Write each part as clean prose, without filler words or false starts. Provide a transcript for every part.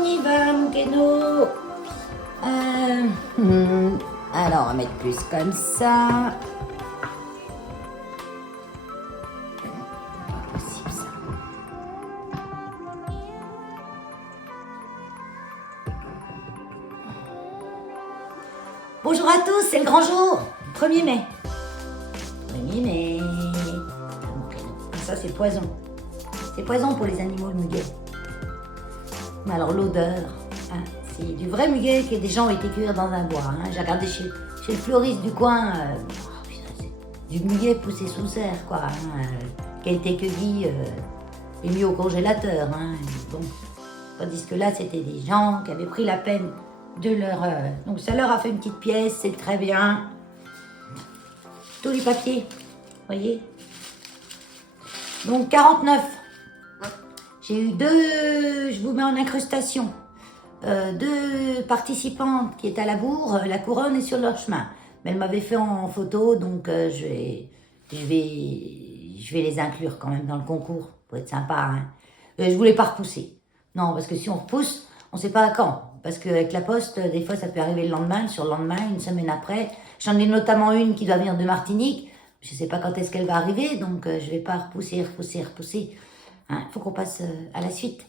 on y va, mon Keno. Alors, on va mettre plus comme ça. Pas possible, ça. Bonjour à tous, c'est le grand jour. 1er mai. 1er mai. Ça, c'est poison. C'est poison pour les animaux, le muguet. Mais alors, l'odeur, hein, c'est du vrai muguet que des gens ont été cueillir dans un bois. Hein. J'ai regardé chez le fleuriste du coin, c'est du muguet poussé sous serre, quoi. Hein, qui a été cueilli et mis au congélateur. Hein. Bon. Tandis que là, c'était des gens qui avaient pris la peine de leur... Donc, ça leur a fait une petite pièce, c'est très bien. Tous les papiers, voyez. Donc, 49. J'ai eu deux, je vous mets en incrustation, deux participantes qui étaient à la bourre, la couronne est sur leur chemin. Mais elles m'avaient fait en photo, donc je vais les inclure quand même dans le concours, pour être sympa. Hein. Je voulais pas repousser. Non, parce que si on repousse, on sait pas à quand. Parce qu'avec la poste, des fois ça peut arriver le lendemain, sur le lendemain, une semaine après. J'en ai notamment une qui doit venir de Martinique. Je sais pas quand est-ce qu'elle va arriver, donc je vais pas repousser. Hein, faut qu'on passe à la suite.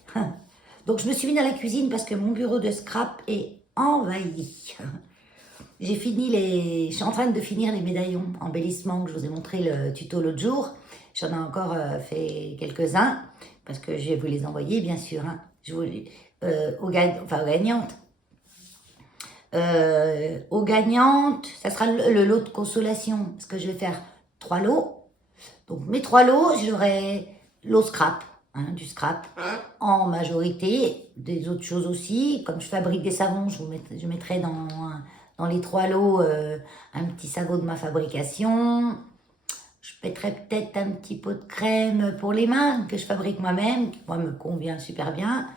Donc je me suis mis dans la cuisine parce que mon bureau de scrap est envahi. Je suis en train de finir les médaillons embellissement que je vous ai montré le tuto l'autre jour. J'en ai encore fait quelques-uns parce que je vais vous les envoyer bien sûr. Hein. Aux gagnantes. Aux gagnantes, ça sera le lot de consolation parce que je vais faire 3 lots. Donc mes 3 lots, j'aurai l'eau scrap. Hein, du scrap en majorité, des autres choses aussi, comme je fabrique des savons, je mettrai dans les 3 lots un petit savon de ma fabrication. Je mettrai peut-être un petit pot de crème pour les mains que je fabrique moi-même, qui moi me convient super bien.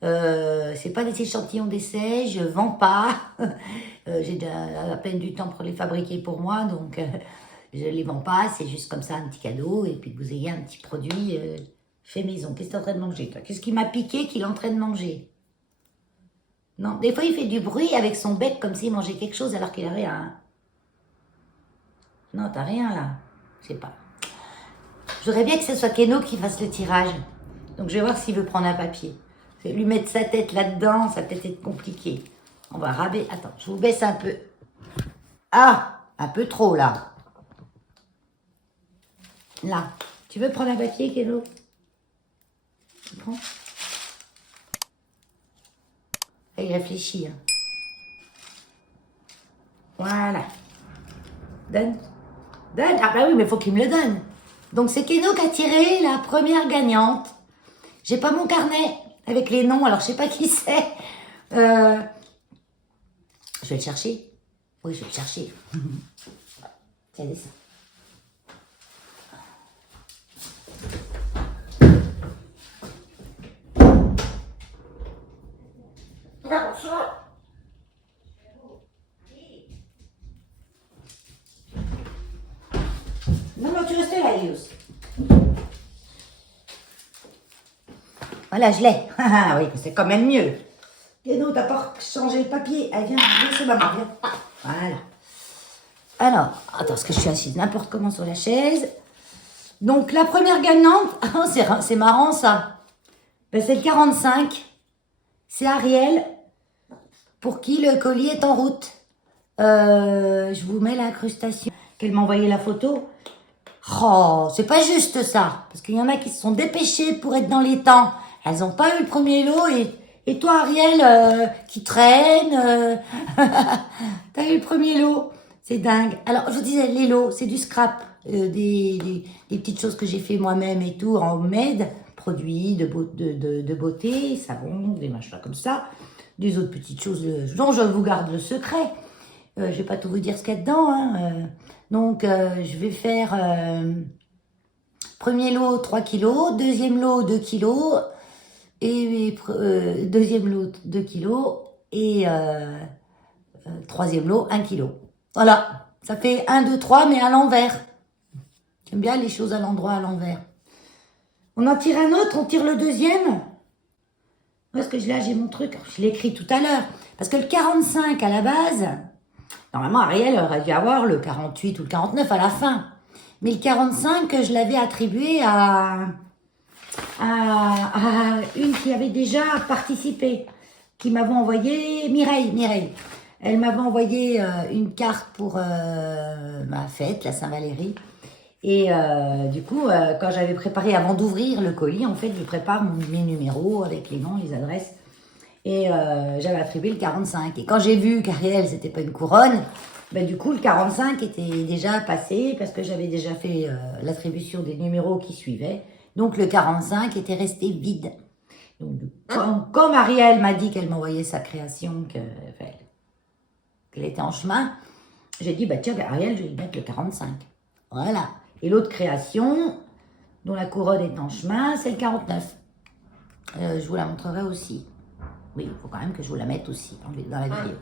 C'est pas des échantillons d'essai, je vends pas. J'ai à peine du temps pour les fabriquer pour moi, donc je les vends pas, c'est juste comme ça un petit cadeau et puis que vous ayez un petit produit fait maison. Qu'est-ce que tu es en train de manger, toi? Qu'est-ce qui m'a piqué qu'il est en train de manger? Non, des fois il fait du bruit avec son bec comme s'il mangeait quelque chose alors qu'il a rien. Hein. Non, t'as rien là. Je sais pas. Je voudrais bien que ce soit Keno qui fasse le tirage. Donc je vais voir s'il veut prendre un papier. Lui mettre sa tête là-dedans, ça va peut-être être compliqué. On va raber. Attends, je vous baisse un peu. Ah, un peu trop là. Là. Tu veux prendre un papier, Keno? Tu prends? Il réfléchit. Hein. Voilà. Donne. Donne. Ah bah oui, mais il faut qu'il me le donne. Donc c'est Keno qui a tiré la première gagnante. J'ai pas mon carnet avec les noms, alors je sais pas qui c'est. Je vais le chercher. Oui, je vais le chercher. Tiens, descends. Non, tu restes là, Elios. Voilà, je l'ai. Oui, c'est quand même mieux. Keno, t'as pas changé le papier. Allez, viens, c'est maman, viens. Voilà. Alors, attends, parce que je suis assise n'importe comment sur la chaise. Donc, la première gagnante, c'est marrant ça. Ben, c'est le 45. C'est Ariel, pour qui le colis est en route. Je vous mets l'incrustation. Qu'elle m'a envoyé la photo. Oh, c'est pas juste ça. Parce qu'il y en a qui se sont dépêchés pour être dans les temps. Elles n'ont pas eu le premier lot et toi, Ariel, qui traîne, t'as eu le premier lot. C'est dingue. Alors, je vous disais, les lots, c'est du scrap. Des petites choses que j'ai fait moi-même et tout, en homemade. Produits de beauté, savon, des machins comme ça. Des autres petites choses dont je vous garde le secret. Je vais pas tout vous dire ce qu'il y a dedans. Hein. Donc, je vais faire premier lot 3 kilos, deuxième lot 2 kilos, et deuxième lot 2 kilos, et troisième lot 1 kilo. Voilà, ça fait 1, 2, 3, mais à l'envers. J'aime bien les choses à l'endroit, à l'envers. On en tire un autre, on tire le deuxième. Parce que là, j'ai mon truc. Je l'ai écrit tout à l'heure. Parce que le 45 à la base, normalement, Ariel aurait dû avoir le 48 ou le 49 à la fin. Mais le 45, je l'avais attribué à une qui avait déjà participé, qui m'avait envoyé, Mireille. Elle m'avait envoyé une carte pour ma fête, la Saint-Valéry. Et du coup, quand j'avais préparé, avant d'ouvrir le colis, en fait, je prépare mes numéros avec les noms, les adresses. Et j'avais attribué le 45. Et quand j'ai vu qu'Ariel, c'était pas une couronne, ben, du coup, le 45 était déjà passé parce que j'avais déjà fait l'attribution des numéros qui suivaient. Donc, le 45 était resté vide. Donc, comme Ariel m'a dit qu'elle m'envoyait sa création, qu'elle était en chemin, j'ai dit, bah tiens, Ariel, je vais lui mettre le 45. Voilà. Et l'autre création, dont la couronne est en chemin, c'est le 49. Je vous la montrerai aussi. Oui, il faut quand même que je vous la mette aussi dans la vidéo.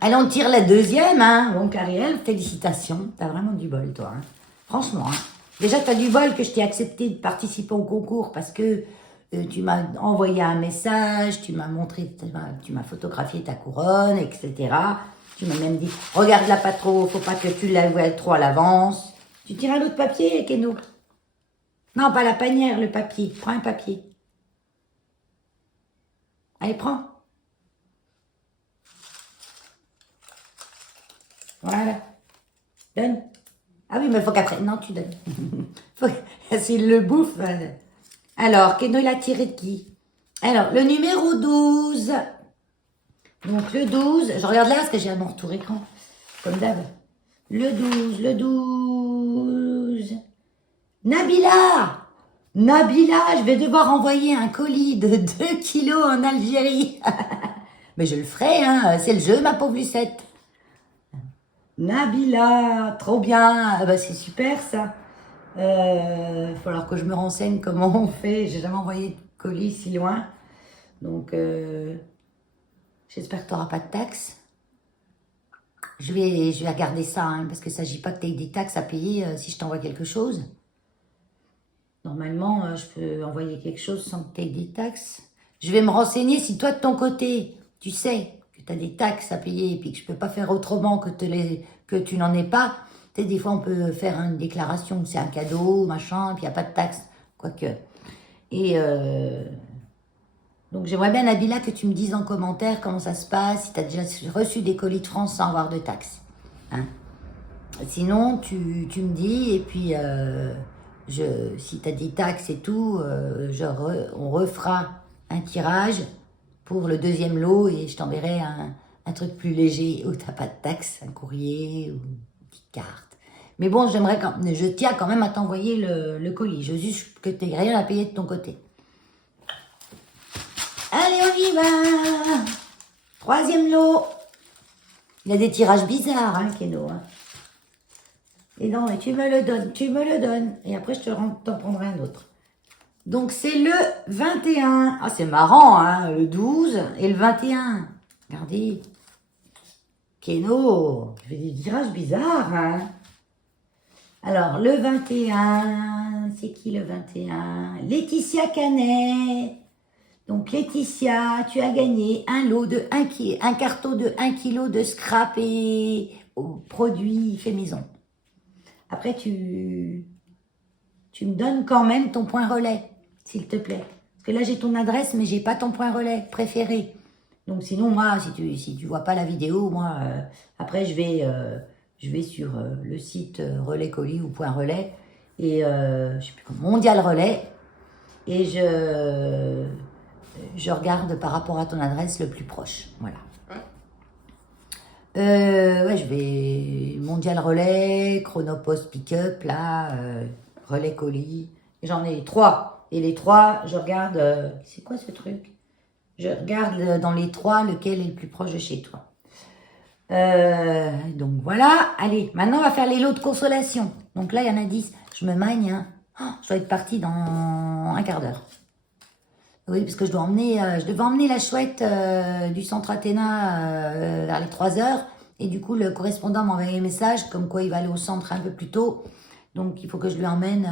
Allez, on tire la deuxième, hein. Donc, Ariel, félicitations. T'as vraiment du bol, toi. Hein. Franchement, hein. Déjà, t'as du bol que je t'ai accepté de participer au concours parce que tu m'as envoyé un message, tu m'as montré, tu m'as photographié ta couronne, etc. Tu m'as même dit, regarde-la pas trop, faut pas que tu la vois trop à l'avance. Tu tires un autre papier, Keno? Non, pas la panière, le papier. Prends un papier. Allez, prends. Voilà. Donne. Ah oui, mais il faut qu'après... Non, tu donnes. S'il le bouffe... Alors, Keno, il a tiré de qui? Alors, le numéro 12. Donc, le 12... Je regarde là, parce que j'ai mon retour écran. Comme d'hab. Le 12... Nabila! Nabila, je vais devoir envoyer un colis de 2 kilos en Algérie. Mais je le ferai, hein. C'est le jeu, ma pauvre Lucette. Nabila, trop bien. Ah bah, c'est super, ça. Il va falloir que je me renseigne comment on fait. J'ai jamais envoyé de colis si loin. Donc, j'espère que tu n'auras pas de taxes. Je vais regarder ça, hein, parce que ça ne s'agit pas que tu aies des taxes à payer si je t'envoie quelque chose. Normalement, je peux envoyer quelque chose sans que tu aies des taxes. Je vais me renseigner si toi, de ton côté, tu sais que tu as des taxes à payer et puis que je ne peux pas faire autrement que tu n'en aies pas. Tu sais, des fois, on peut faire une déclaration, c'est un cadeau, machin, et puis il n'y a pas de taxes, quoique. Et donc, j'aimerais bien, Nabila, que tu me dises en commentaire comment ça se passe, si tu as déjà reçu des colis de France sans avoir de taxes. Hein? Sinon, tu me dis, et puis, si tu as des taxes et tout, on refera un tirage pour le deuxième lot et je t'enverrai un truc plus léger où tu n'as pas de taxes, un courrier ou une petite carte. Mais bon, je tiens quand même à t'envoyer le colis. Je veux juste que tu n'aies rien à payer de ton côté. Allez, on y va! Troisième lot. Il y a des tirages bizarres, hein, Keno. Hein. Et non, mais tu me le donnes. Et après, je t'en prendrai un autre. Donc, c'est le 21. Ah, c'est marrant, hein, le 12 et le 21. Regardez. Keno, tu fais des tirages bizarres, hein. Alors, le 21, c'est qui le 21? Laetitia Canet. Donc, Laetitia, tu as gagné un carton de 1 kg de scrap et produits fait maison. Après, tu me donnes quand même ton point relais, s'il te plaît. Parce que là, j'ai ton adresse, mais j'ai pas ton point relais préféré. Donc, sinon, moi, si tu vois pas la vidéo, moi, après, je vais sur le site Relais Colis ou Point Relais, et je sais plus comment, Mondial Relais, et je regarde par rapport à ton adresse le plus proche. Voilà. Ouais, je vais Mondial Relais, Chronopost Pick-up, là, Relais Colis. J'en ai 3. Et les 3, je regarde... c'est quoi ce truc? Je regarde dans les 3 lequel est le plus proche de chez toi. Donc voilà. Allez, maintenant on va faire les lots de consolation. Donc là, il y en a 10. Je me magne. Hein. Oh, je dois être partie dans un quart d'heure. Oui, parce que je devais emmener la chouette du centre Athéna vers les 3 heures. Et du coup, le correspondant m'a envoyé un message comme quoi il va aller au centre un peu plus tôt. Donc, il faut que je lui emmène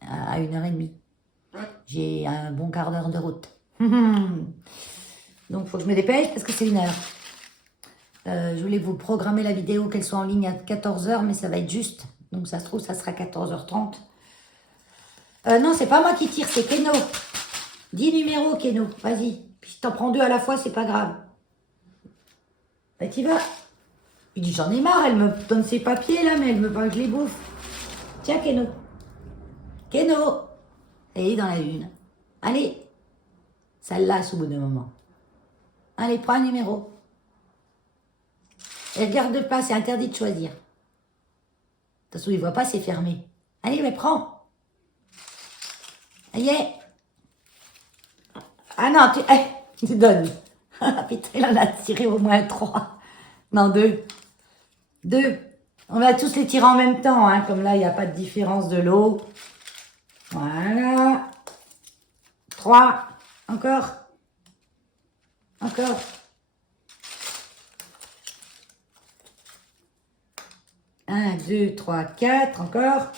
à 1h30. J'ai un bon quart d'heure de route. Donc, il faut que je me dépêche parce que c'est 1 heure. Je voulais vous programmer la vidéo, qu'elle soit en ligne à 14 h, mais ça va être juste. Donc, ça se trouve, ça sera 14 h 30. Non, c'est pas moi qui tire, c'est Keno. 10 numéros, Keno. Vas-y. Puis si t'en prends 2 à la fois, c'est pas grave. Bah, t'y vas. Il dit, j'en ai marre, elle me donne ses papiers, là, mais elle veut pas que je les bouffe. Tiens, Keno. Keno. Et dans la lune. Allez. Ça le lasse au bout d'un moment. Allez, prends un numéro. Et regarde pas, c'est interdit de choisir. De toute façon, il voit pas, c'est fermé. Allez, mais prends. Ça y est. Ah non, tu donnes. Putain, il en a tiré au moins 3. Non, 2. 2. On va tous les tirer en même temps, hein, comme là, il n'y a pas de différence de lot. Voilà. 3. Encore. Encore. 1, 2, 3, 4. Encore.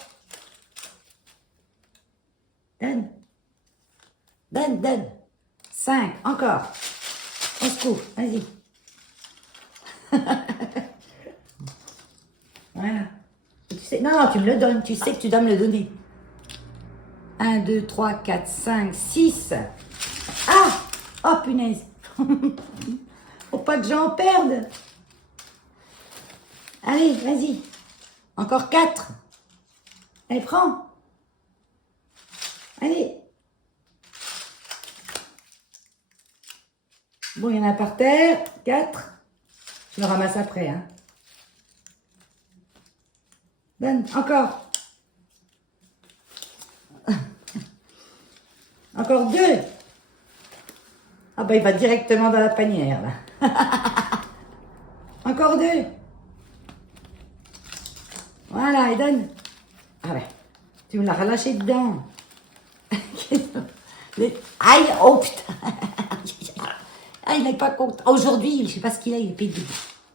Donne. Donne, donne. 5. Encore. On se couvre. Vas-y. Voilà. Tu sais, non, tu me le donnes. Tu sais que tu dois me le donner. 1, 2, 3, 4, 5, 6. Ah! Oh, punaise. Faut pas que j'en perde. Allez, vas-y. Encore 4. Allez, prends. Allez. Bon, il y en a par terre. 4. Je le ramasse après, hein. Donne, encore. Encore 2. Ah bah il va directement dans la panière, là. Encore 2. Voilà, et donne. Ah ouais, tu me l'as relâché dedans. Aïe, oh putain. Ah, il n'est pas content. Aujourd'hui, je sais pas ce qu'il a, il est pénible.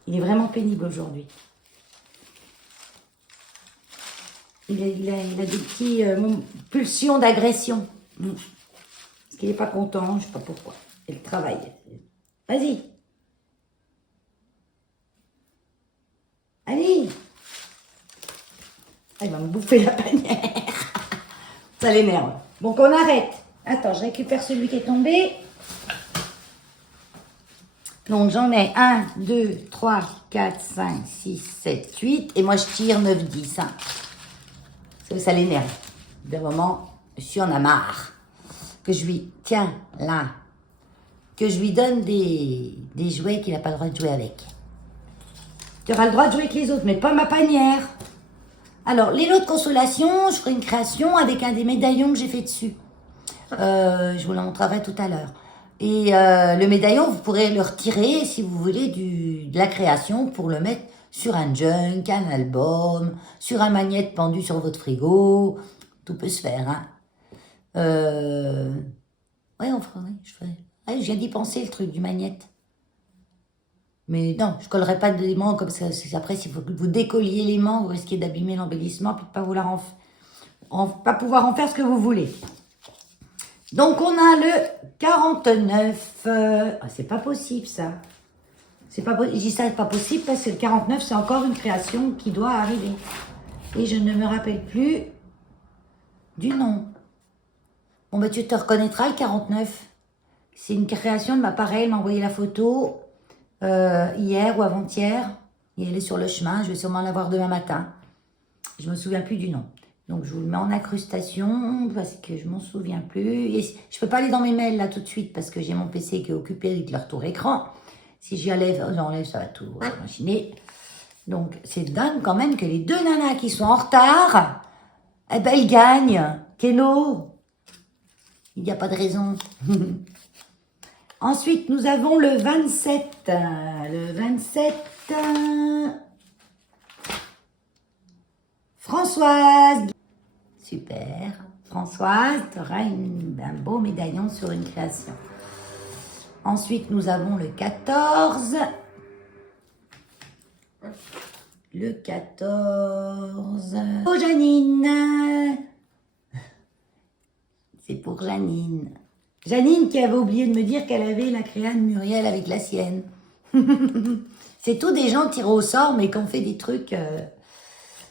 Il est vraiment pénible aujourd'hui. Il a des petites pulsions d'agression. Parce qu'il n'est pas content, je ne sais pas pourquoi. Et le travail. Vas-y. Allez. Ah, il va me bouffer la panière. Ça l'énerve. Donc on arrête. Attends, je récupère celui qui est tombé. Donc j'en ai 1, 2, 3, 4, 5, 6, 7, 8. Et moi je tire 9, 10. Hein. Ça l'énerve. D'un moment, je en a marre. Que je lui, tiens, là, que je lui donne des jouets qu'il n'a pas le droit de jouer avec. Tu auras le droit de jouer avec les autres, mais pas ma panière. Alors, les lots de consolation, je ferai une création avec un des médaillons que j'ai fait dessus. Je vous le montrerai tout à l'heure. Et le médaillon, vous pourrez le retirer, si vous voulez, de la création pour le mettre sur un junk, un album, sur un magnète pendu sur votre frigo. Tout peut se faire, hein. Ouais, on fera, oui, je ferai. Ouais, je viens d'y penser, le truc du magnète. Mais non, je collerai pas de l'aimant comme ça. Après, s'il faut que vous décolliez l'aimant, vous risquez d'abîmer l'embellissement puis de pas vouloir pas pouvoir en faire ce que vous voulez. Donc, on a le 49. Ah, c'est pas possible, ça. C'est pas, je dis ça, c'est pas possible parce que le 49, c'est encore une création qui doit arriver. Et je ne me rappelle plus du nom. Bon, bah, tu te reconnaîtras, le 49. C'est une création de ma pareille, elle m'a envoyé la photo hier ou avant-hier. Et elle est sur le chemin, je vais sûrement la voir demain matin. Je me souviens plus du nom. Donc, je vous le mets en incrustation parce que je m'en souviens plus. Et je peux pas aller dans mes mails là tout de suite parce que j'ai mon PC qui est occupé avec le retour écran. Si j'enlève, ça va tout machiner. Donc, c'est dingue quand même que les 2 nanas qui sont en retard, eh ben, ils gagnent. Keno. Il n'y a pas de raison. Ensuite, nous avons le 27. Le 27. Françoise. Super. Françoise, tu auras un beau médaillon sur une création. Ensuite, nous avons le 14. Le 14. Oh, Janine. C'est pour Janine. Janine qui avait oublié de me dire qu'elle avait la créa de Muriel avec la sienne. C'est tous des gens tirés au sort, mais qui ont fait des trucs...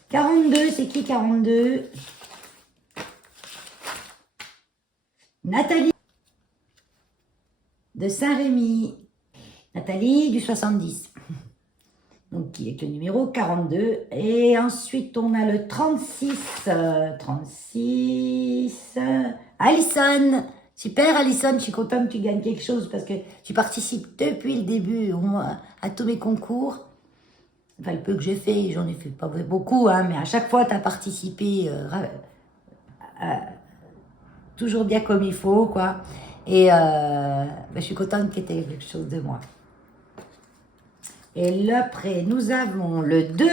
42, c'est qui 42? Nathalie de Saint-Rémy. Nathalie du 70. Donc, qui est le numéro 42. Et ensuite, on a le 36. 36. Alison. Super, Alison. Je suis contente que tu gagnes quelque chose parce que tu participes depuis le début à tous mes concours. Enfin, le peu que j'ai fait, j'en ai fait pas beaucoup, hein, mais à chaque fois, tu as participé toujours bien comme il faut, quoi. Et je suis contente que tu aies quelque chose de moi. Et là, après, nous avons le 2.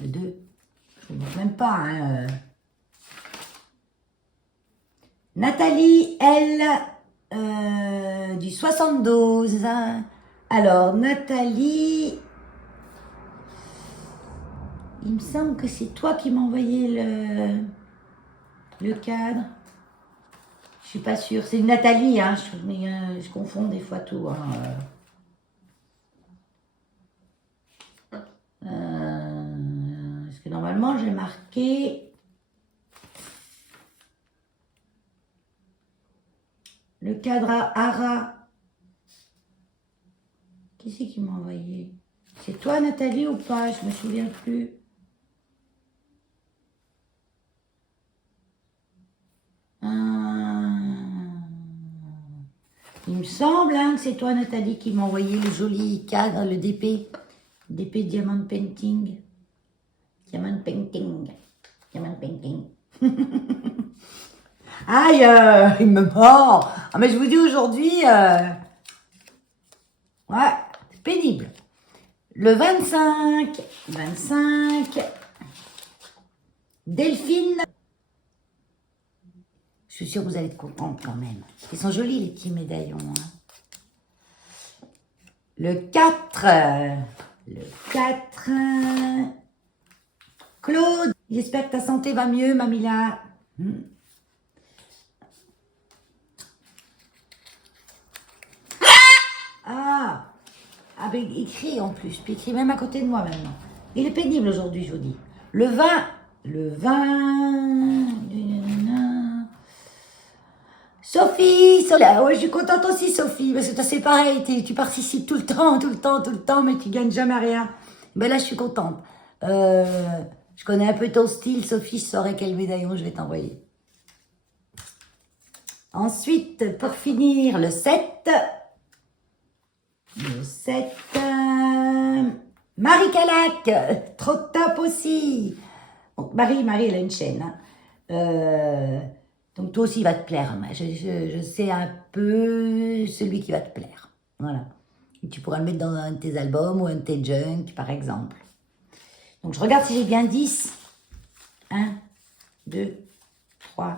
Le 2, je ne montre même pas. Hein. Nathalie, elle, du 72. Hein. Alors, Nathalie, il me semble que c'est toi qui m'as envoyé le cadre. Je suis pas sûre. C'est une Nathalie, hein, je confonds des fois tout. Hein. Parce que normalement, j'ai marqué le cadre à Ara. Qui c'est qui m'a envoyé? C'est toi, Nathalie, ou pas? Je me souviens plus. Il me semble hein, que c'est toi, Nathalie, qui m'a envoyé le joli cadre, le DP. DP Diamond Painting. Diamond Painting. Diamond Painting. Aïe, il me mord. Ah, mais je vous dis aujourd'hui, ouais, c'est pénible. Le 25, Delphine. Je suis sûre que vous allez être contente quand même. Ils sont jolis les petits médaillons. Hein. Le 4, Claude, j'espère que ta santé va mieux, Mamila. Ben, il crie en plus, puis il crie même à côté de moi maintenant. Il est pénible aujourd'hui, je vous dis. Le 20, Sophie, ouais, je suis contente aussi, Sophie, parce que toi, c'est pareil, tu participes tout le temps, mais tu gagnes jamais rien. Ben là, je suis contente. Je connais un peu ton style, Sophie, je saurais quel médaillon je vais t'envoyer. Ensuite, pour finir, le 7. Le 7. Marie Calac, trop top aussi. Donc, Marie, elle a une chaîne. Hein. Donc, toi aussi, il va te plaire. Je sais un peu celui qui va te plaire. Voilà. Et tu pourras le mettre dans un de tes albums ou un de tes junk, par exemple. Donc, je regarde si j'ai bien 10. 1, 2, 3,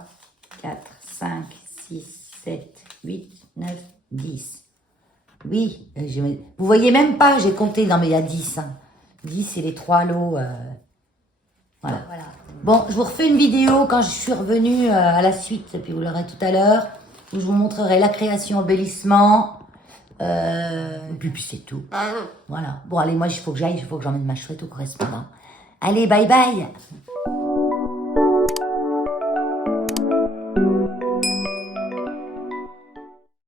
4, 5, 6, 7, 8, 9, 10. Oui, vous voyez même pas, j'ai compté, non mais il y a 10. Hein. 10, c'est les 3 lots. Voilà. Bon, je vous refais une vidéo quand je suis revenue à la suite, puis vous l'aurez tout à l'heure, où je vous montrerai la création embellissement. Et puis c'est tout. Voilà. Bon, allez, moi, il faut que j'aille, il faut que j'emmène ma chouette au correspondant. Allez, bye bye.